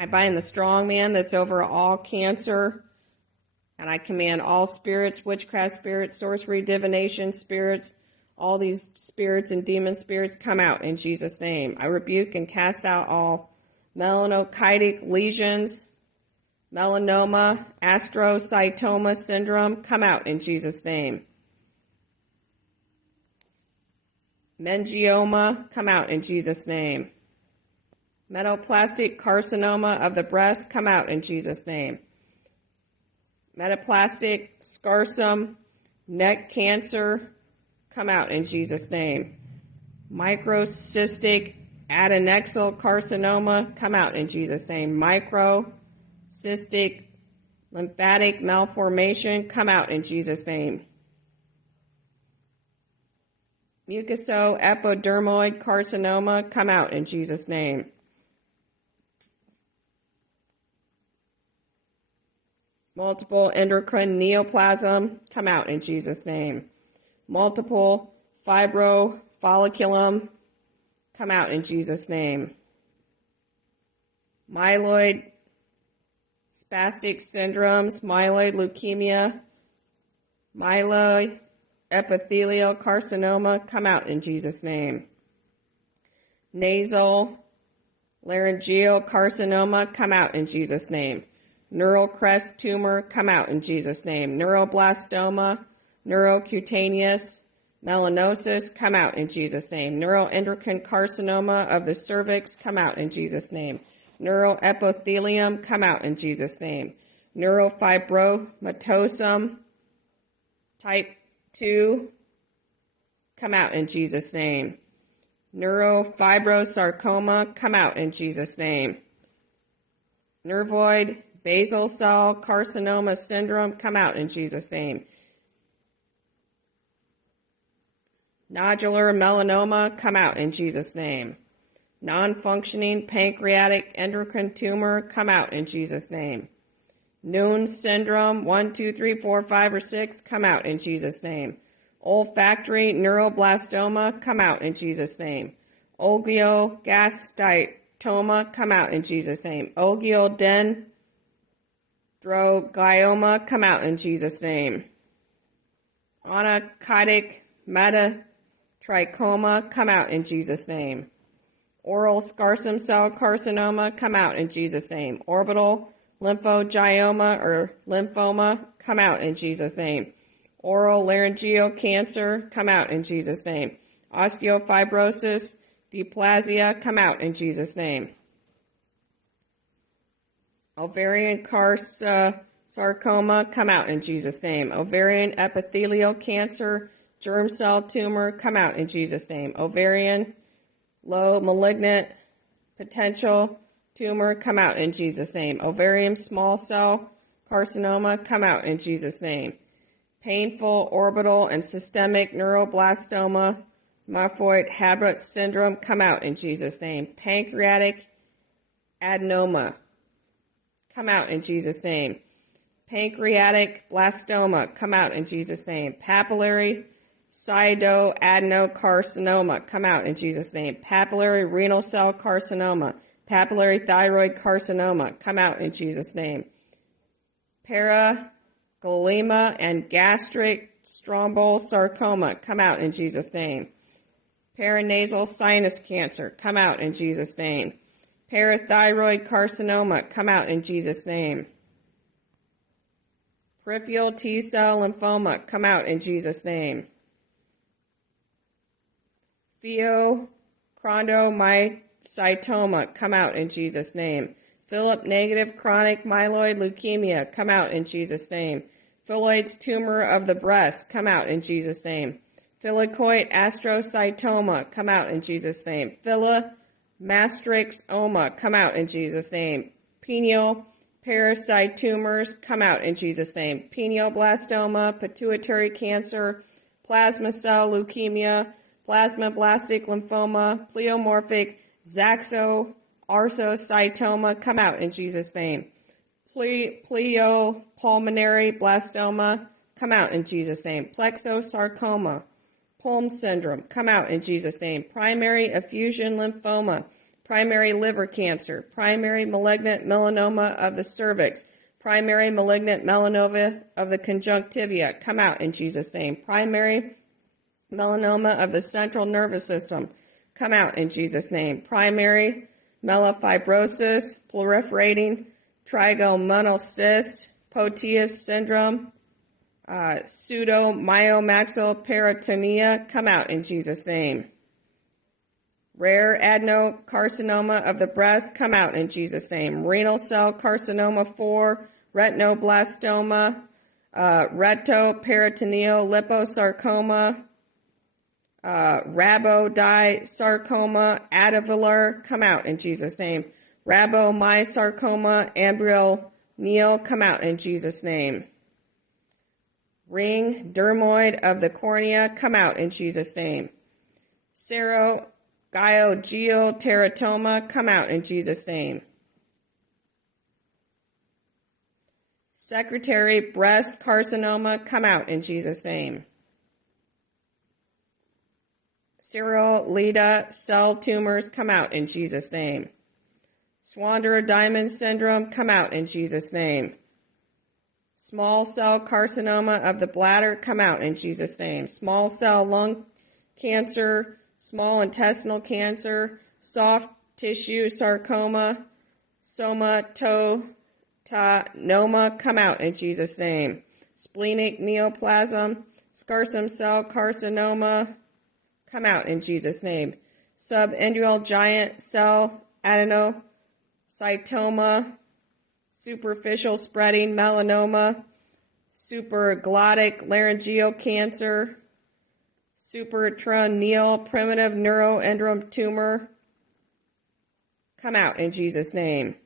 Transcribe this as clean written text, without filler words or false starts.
I bind the strong man that's over all cancer, and I command all spirits, witchcraft spirits, sorcery, divination spirits, all these spirits and demon spirits, come out in Jesus' name. I rebuke and cast out all melanocytic lesions, melanoma, astrocytoma syndrome, come out in Jesus' name. Meningioma, come out in Jesus' name. Metaplastic carcinoma of the breast, come out in Jesus' name. Metaplastic scarsome neck cancer, come out in Jesus' name. Microcystic adnexal carcinoma, come out in Jesus' name. Microcystic lymphatic malformation, come out in Jesus' name. Mucoso-epidermoid carcinoma, come out in Jesus' name. Multiple endocrine neoplasm, come out in Jesus' name. Multiple fibrofolliculum, come out in Jesus' name. Myeloid spastic syndromes, myeloid leukemia, myeloid epithelial carcinoma, come out in Jesus' name. Nasal laryngeal carcinoma, come out in Jesus' name. Neural crest tumor, come out in Jesus' name. Neuroblastoma, neurocutaneous melanosis, come out in Jesus' name. Neuroendocrine carcinoma of the cervix, come out in Jesus' name. Neuroepithelium, come out in Jesus' name. Neurofibromatosum type 2, come out in Jesus' name. Neurofibrosarcoma, come out in Jesus' name. Nervoid basal cell carcinoma syndrome, come out in Jesus' name. Nodular melanoma, come out in Jesus' name. Non-functioning pancreatic endocrine tumor, come out in Jesus' name. Noon syndrome, 1, 2, 3, 4, 5, or 6, come out in Jesus' name. Olfactory neuroblastoma, come out in Jesus' name. Olgeogastroma, come out in Jesus' name. Oligodendroglioma, come out in Jesus' name. Onychotic metatrichoma, come out in Jesus' name. Oral scarsome cell carcinoma, come out in Jesus' name. Orbital lymphogioma or lymphoma, come out in Jesus' name. Oral laryngeal cancer, come out in Jesus' name. Osteofibrosis, dysplasia, come out in Jesus' name. Ovarian sarcoma, come out in Jesus' name. Ovarian epithelial cancer, germ cell tumor, come out in Jesus' name. Ovarian low malignant potential tumor, come out in Jesus' name. Ovarian small cell carcinoma, come out in Jesus' name. Painful orbital and systemic neuroblastoma, Maffoid Habit syndrome, come out in Jesus' name. Pancreatic adenoma, come out in Jesus' name. Pancreatic blastoma, come out in Jesus' name. Papillary adenocarcinoma, come out in Jesus' name. Papillary renal cell carcinoma, papillary thyroid carcinoma, come out in Jesus' name. Paraganglioma and gastric strombosarcoma, come out in Jesus' name. Paranasal sinus cancer, come out in Jesus' name. Parathyroid carcinoma, come out in Jesus' name. Peripheral T-cell lymphoma, come out in Jesus' name. Pheochondrocytoma, come out in Jesus' name. Philip negative chronic myeloid leukemia, come out in Jesus' name. Phyllodes tumor of the breast, come out in Jesus' name. Phyllocoid astrocytoma, come out in Jesus' name. Philomastrixoma, come out in Jesus' name. Pineal parasite tumors, come out in Jesus' name. Pineoblastoma, pituitary cancer, plasma cell leukemia, plasmablastic lymphoma, pleomorphic zaxoarthrocytoma, come out in Jesus' name. Pleopulmonary blastoma, come out in Jesus' name. Plexosarcoma, Pulm syndrome, come out in Jesus' name. Primary effusion lymphoma, primary liver cancer, primary malignant melanoma of the cervix, primary malignant melanoma of the conjunctiva, come out in Jesus' name. Primary melanoma of the central nervous system, come out in Jesus' name. Primary myelofibrosis, proliferating trigomonocyst, Proteus syndrome, pseudomyomaxilloperitoneia, come out in Jesus' name. Rare adenocarcinoma of the breast, come out in Jesus' name. Renal cell carcinoma 4, retinoblastoma, retoperitoneal liposarcoma, rhabdomyosarcoma, alveolar, come out in Jesus' name. Rhabdomyosarcoma, embryonal, come out in Jesus' name. Ring dermoid of the cornea, come out in Jesus' name. Serogiogeoteratoma, come out in Jesus' name. Secretory breast carcinoma, come out in Jesus' name. Serolida cell tumors, come out in Jesus' name. Swander-Diamond syndrome, come out in Jesus' name. Small cell carcinoma of the bladder, come out in Jesus' name. Small cell lung cancer, small intestinal cancer, soft tissue sarcoma, somatotanoma, come out in Jesus' name. Splenic neoplasm, scarcum cell carcinoma, come out in Jesus' name. Subendural giant cell adenocytoma, superficial spreading melanoma, supraglottic laryngeal cancer, supratracheal primitive neuroendocrine tumor, come out in Jesus' name.